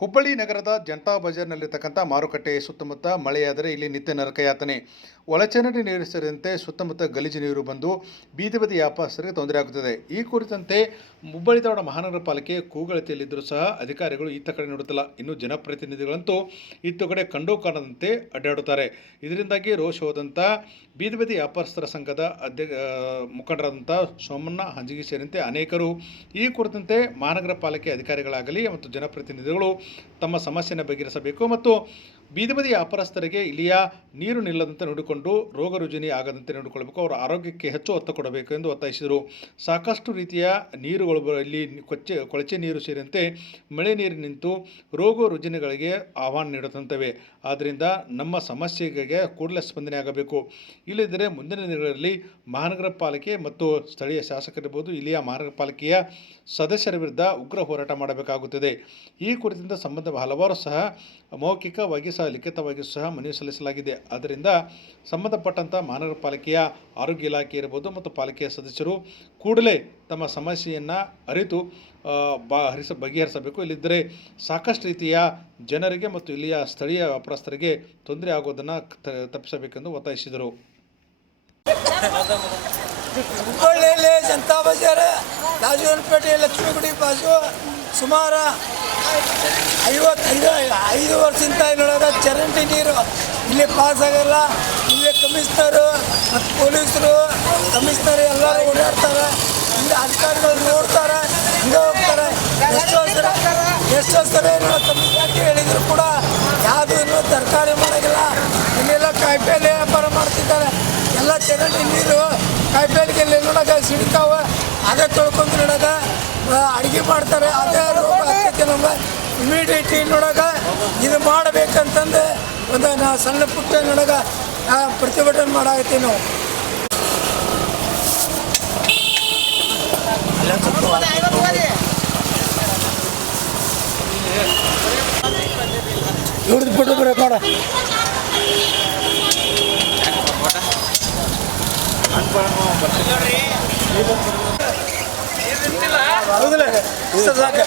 ಹುಬ್ಬಳ್ಳಿ ನಗರದ ಜನತಾ ಬಜಾರ್ನಲ್ಲಿರ್ತಕ್ಕಂಥ ಮಾರುಕಟ್ಟೆ ಸುತ್ತಮುತ್ತ ಮಳೆಯಾದರೆ ಇಲ್ಲಿ ನಿತ್ಯ ನರಕಯಾತನೆ. ಒಳಚರಂಡಿ ನೀರು ಸೇರಿದಂತೆ ಸುತ್ತಮುತ್ತ ಗಲೀಜು ನೀರು ಬಂದು ಬೀದಿ ಬದಿ ವ್ಯಾಪಾರಸ್ಥರಿಗೆ ತೊಂದರೆ ಆಗುತ್ತದೆ. ಈ ಕುರಿತಂತೆ ಹುಬ್ಬಳ್ಳಿ ಧಾರವಾಡ ಮಹಾನಗರ ಪಾಲಿಕೆ ಕೂಗಳತೆಯಲ್ಲಿದ್ದರೂ ಸಹ ಅಧಿಕಾರಿಗಳು ಇತ್ತ ಕಡೆ ನೋಡುತ್ತಿಲ್ಲ. ಇನ್ನು ಜನಪ್ರತಿನಿಧಿಗಳಂತೂ ಇತ್ತ ಕಡೆ ಕಂಡು ಕಾಣದಂತೆ ಅಡ್ಡಾಡುತ್ತಾರೆ. ಇದರಿಂದಾಗಿ ರೋಷ ಹೋದಂಥ ಬೀದಿ ಬದಿ ವ್ಯಾಪಾರಸ್ಥರ ಸಂಘದ ಅಧ್ಯ ಮುಖಂಡರಾದಂಥ ಸೋಮಣ್ಣ, ಹಂಜಿಗಿ ಸೇರಿದಂತೆ ಅನೇಕರು ಈ ಕುರಿತಂತೆ ಮಹಾನಗರ ಪಾಲಿಕೆ ಅಧಿಕಾರಿಗಳಾಗಲಿ ಮತ್ತು ಜನಪ್ರತಿನಿಧಿಗಳು ತಮ್ಮ ಸಮಸ್ಯೆಯನ್ನು ಬಗೆಹರಿಸಬೇಕು ಮತ್ತು ಬೀದಿ ಬದಿ ವ್ಯಾಪಾರಸ್ಥರಿಗೆ ಇಲ್ಲಿಯ ನೀರು ನಿಲ್ಲದಂತೆ ನೋಡಿಕೊಂಡು ರೋಗ ರುಜಿನಿ ಆಗದಂತೆ ನೋಡಿಕೊಳ್ಳಬೇಕು. ಅವರ ಆರೋಗ್ಯಕ್ಕೆ ಹೆಚ್ಚು ಒತ್ತು ಕೊಡಬೇಕು ಎಂದು ಒತ್ತಾಯಿಸಿದರು. ಸಾಕಷ್ಟು ರೀತಿಯ ನೀರುಗಳು ಇಲ್ಲಿ ಕೊಚ್ಚೆ, ಕೊಳಚೆ ನೀರು ಸೇರಿದಂತೆ ಮಳೆ ನೀರು ನಿಂತು ರೋಗ ರುಜಿನಗಳಿಗೆ ಆಹ್ವಾನ ನೀಡುತ್ತಂತವೆ ಆದ್ದರಿಂದ ನಮ್ಮ ಸಮಸ್ಯೆಗೆ ಕೂಡಲೇ ಸ್ಪಂದನೆ ಆಗಬೇಕು. ಇಲ್ಲದಿದ್ದರೆ ಮುಂದಿನ ದಿನಗಳಲ್ಲಿ ಮಹಾನಗರ ಪಾಲಿಕೆ ಮತ್ತು ಸ್ಥಳೀಯ ಶಾಸಕರಿರ್ಬೋದು, ಇಲ್ಲಿಯ ಮಹಾನಗರ ಪಾಲಿಕೆಯ ಸದಸ್ಯರ ವಿರುದ್ಧ ಉಗ್ರ ಹೋರಾಟ ಮಾಡಬೇಕಾಗುತ್ತದೆ. ಈ ಕುರಿತಂತೆ ಸಂಬಂಧ ಹಲವಾರು ಸಹ ಮೌಖಿಕವಾಗಿ ಸಹ ಲಿಖಿತವಾಗಿ ಸಹ ಮನವಿ ಸಲ್ಲಿಸಲಾಗಿದೆ. ಆದ್ದರಿಂದ ಸಂಬಂಧಪಟ್ಟಂಥ ಮಹಾನಗರ ಪಾಲಿಕೆಯ ಆರೋಗ್ಯ ಇಲಾಖೆ ಇರ್ಬೋದು ಮತ್ತು ಪಾಲಿಕೆಯ ಸದಸ್ಯರು ಕೂಡಲೇ ತಮ್ಮ ಸಮಸ್ಯೆಯನ್ನು ಅರಿತು ಬ, ಹರಿಸ, ಬಗೆಹರಿಸಬೇಕು. ಇಲ್ಲಿದ್ದರೆ ಸಾಕಷ್ಟು ರೀತಿಯ ಜನರಿಗೆ ಮತ್ತು ಇಲ್ಲಿಯ ಸ್ಥಳೀಯ ವ್ಯಾಪಾರಸ್ಥರಿಗೆ ತೊಂದರೆ ಆಗೋದನ್ನು ತಪ್ಪಿಸಬೇಕೆಂದು ಒತ್ತಾಯಿಸಿದರು. ಹುಬ್ಬಳ್ಳಿಯಲ್ಲಿ ಜನತಾ ಬಜಾರ್ ರಾಜವನಪೇಟೆ ಲಕ್ಷ್ಮೀಗುಡಿ ಬಾಜು ಸುಮಾರು ಐವತ್ತೈದು, ಐದು ವರ್ಷದಿಂದ ಇಲ್ಲೊಳಗೆ ಚರಂಡಿ ನೀರು ಇಲ್ಲಿ ಪಾಸ್ ಆಗಲ್ಲ. ಇಲ್ಲಿ ಕಮಿಷನರು ಮತ್ತು ಪೊಲೀಸರು, ಕಮಿಷನರ್ ಎಲ್ಲರೂ ಓಡಾಡ್ತಾರೆ. ಇಲ್ಲಿ ಅಧಿಕಾರಿಗಳು ನೋಡ್ತಾರೆ, ಹಿಂಗೆ ಹೋಗ್ತಾರೆ. ಎಷ್ಟೋ ಸಲ ಎಷ್ಟೋ ಏನೋ ಕಮಿಷನರ್ಗೆ ಹೇಳಿದ್ರು ಕೂಡ ಯಾವುದು ಇನ್ನೂ ತರಕಾರಿ ಮಾಡೋಂಗಿಲ್ಲ ಇಲ್ಲೆಲ್ಲ ಕಾಯಿಪಲ್ಲೆ ವ್ಯಾಪಾರ ಮಾಡ್ತಿದ್ದಾರೆ. ಎಲ್ಲ ಚರಂಡಿ ನೀರು ಕಾಯಿಪಲ್ಲೆಗೆ ನೋಡೋಕೆ ಸಿಡಿತಾವ ಅದೇ ತೊಳ್ಕೊಂಡು ನೋಡಾಗ ಅಡುಗೆ ಮಾಡ್ತಾರೆ. ಅದೇ ರೋಗ ಆಗ್ತೈತೆ ನಮ್ಮ ಇಮಿಡಿಯೇಟ್ಲಿ ನೋಡಾಗ ಇದು ಮಾಡಬೇಕಂತಂದು ಒಂದು ನಾ ಸಣ್ಣ ಪುಟ್ಟ ನೋಡಾಗ ಪ್ರತಿಭಟನೆ ಮಾಡಾಕತ್ತೀವಿ ನಾವು. ಇವ್ರದ್ದು ಬಿಟ್ಟು ಬರೋಕೆ ನೋಡ. ಹೌದಿಲ್ಲ ಇಷ್ಟ ಸಾಕು